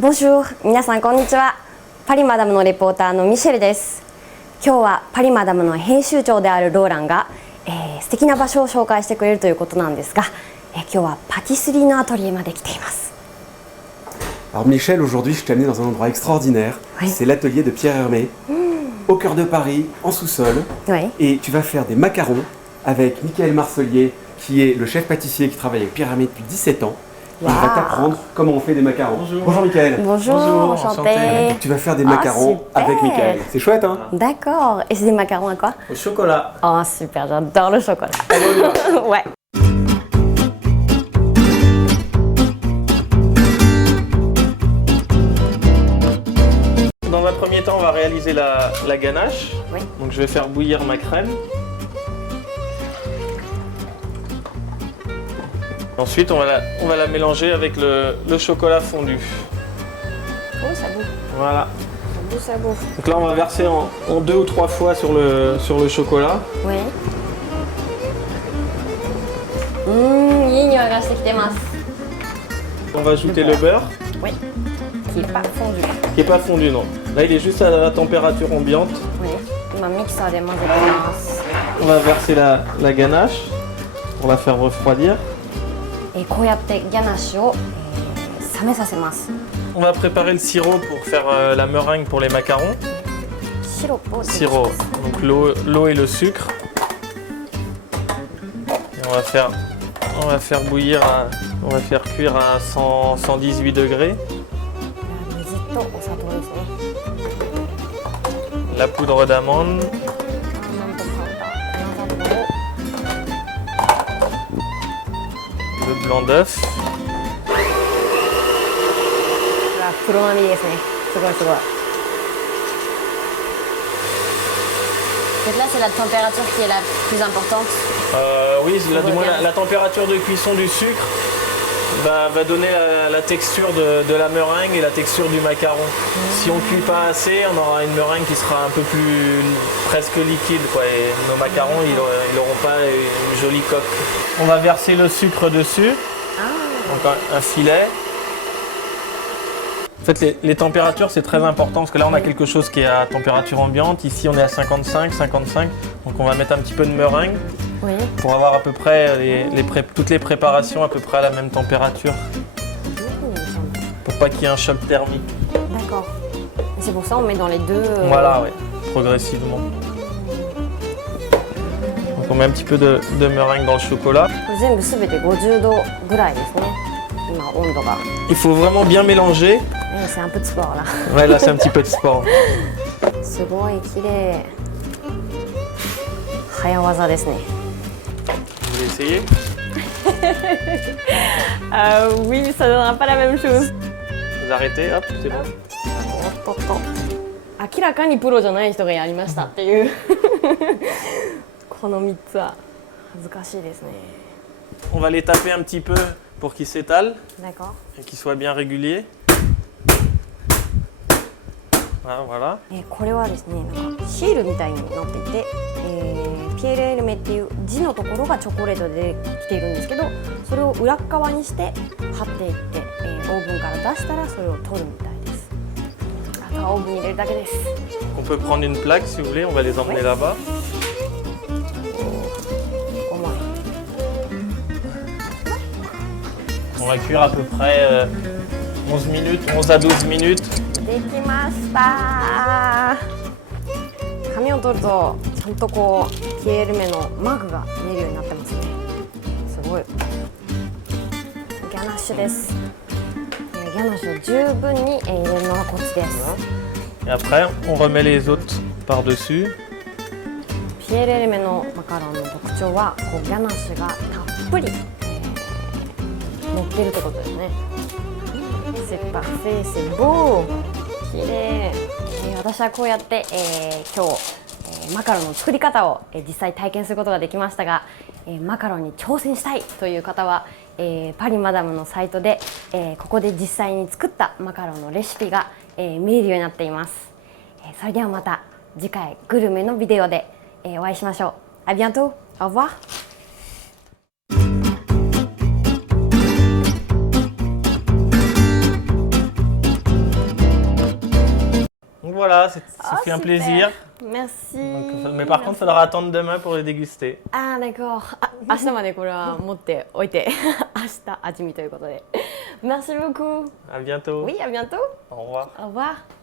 Bonjour、皆さんこんにちは。パリマダムのレポーターのミシェルです。今日はパリマダムの編集長であるローランが、素敵な場所を紹介してくれるということなんですが、今日はパティスリーのアトリエまで来ています。Alors Michel, aujourd'hui je t'ai amené dans un endroit extraordinaire, oui. C'est l'atelier de Pierre Hermé, au cœur de Paris, en sous-sol, oui. Et tu vas faire des macarons avec Michael Marcelier, qui est le chef pâtissier qui travaille avec Pierre Hermé depuis 17 ans. Wow. Il va t'apprendre comment on fait des macarons. Bonjour. Bonjour Michael. Bonjour, enchanté. Tu vas faire des macarons avec Michael. C'est chouette hein? D'accord. Et c'est des macarons à quoi? Au chocolat. Oh super, j'adore le chocolat. Ouais. Dans un premier temps, on va réaliser la ganache. Oui. Donc je vais faire bouillir ma crème. Ensuite, on va la mélanger avec le chocolat fondu. Oh, ça bouffe. Voilà. Ça bouffe. Donc là, on va verser en 2 ou 3 fois sur le chocolat. Oui. いい匂いがしてきてます。 On va ajouter le beurre. Oui. Qui n'est pas fondu. Qui n'est pas fondu, non. Là, il est juste à la température ambiante. Oui. 今ミキサーで混ぜてます。 On va verser la ganache pour la faire refroidir. こうやってギャナッシュを、冷めさせます。 On va préparer le sirop pour faire la meringue pour les macarons. Sirop, donc l'eau et le sucre. Et on va faire bouillir, on va faire cuire à 118 degrés. La poudre d'amande. Le blanc d'œuf. Donc là, c'est la température qui est la plus importante. Oui, du moins la température de cuisson du sucre va donner la texture de la meringue et la texture du macaron. Si on ne cuit pas assez, on aura une meringue qui sera un peu plus presque liquide, quoi, et nos macarons ils n'auront pas une jolie coque. On va verser le sucre dessus, donc un filet. En fait, les températures, c'est très important parce que là, on a quelque chose qui est à température ambiante. Ici, on est à 55. Donc, on va mettre un petit peu de meringue pour avoir à peu près toutes les préparations à peu près à la même température. Pour pas qu'il y ait un choc thermique. D'accord. C'est pour ça qu'on met dans les deux. Voilà, oui, progressivement. Donc, on met un petit peu de meringue dans le chocolat. Il faut vraiment bien mélanger. C'est un peu de sport là. Ouais, là c'est un petit peu de sport. C'est beau et qu'il est. Vous voulez essayer? Oui, ça donnera pas la même chose. Vous arrêtez, hop, c'est bon. 明らかにプロじゃない人がやりましたっていうこの3つは恥ずかしいですね。 On va les taper un petit peu pour qu'ils s'étalent. D'accord. Et qu'ils soient bien réguliers. Voilà. これはですね、なんかシールみたいになっていて、ピエール・エルメっていう字のところがチョコレートでできているんですけど、それを裏側にして貼っていって、オーブンから出したらそれを取るみたいです。あとはオーブンに入れるだけです。 On peut prendre une plaque si vous voulez, on va les emmener là-bas. On va cuire à peu près 11 minutes, 11 à 12 minutes. できました。紙を取るとちゃんとこうピエール目のマークが見えるようになってますね。すごい。ギャナッシュです。ギャナッシュを十分に入れるのがコツです。Et après, on remet les autres par-dessus. ピエールエルメのマカロンの特徴はこうギャナッシュがたっぷり、乗ってるってことですね。C'est parfait, c'est beau. きれい。私はこうやって、今日、マカロンの作り方を、実際体験することができましたが、マカロンに挑戦したいという方は、パリマダムのサイトで、ここで実際に作ったマカロンのレシピが、見えるようになっています。それではまた次回グルメのビデオで、お会いしましょう。À bientôt. Au revoir. voilà, ça Ah, fait un super. plaisir. Merci. Donc, mais par contre, il faudra attendre demain pour le déguster. Ah, d'accord. 明日までこれは持っておいて明日味見ということで。Merci beaucoup. À bientôt. Oui, à bientôt. Au revoir. Au revoir.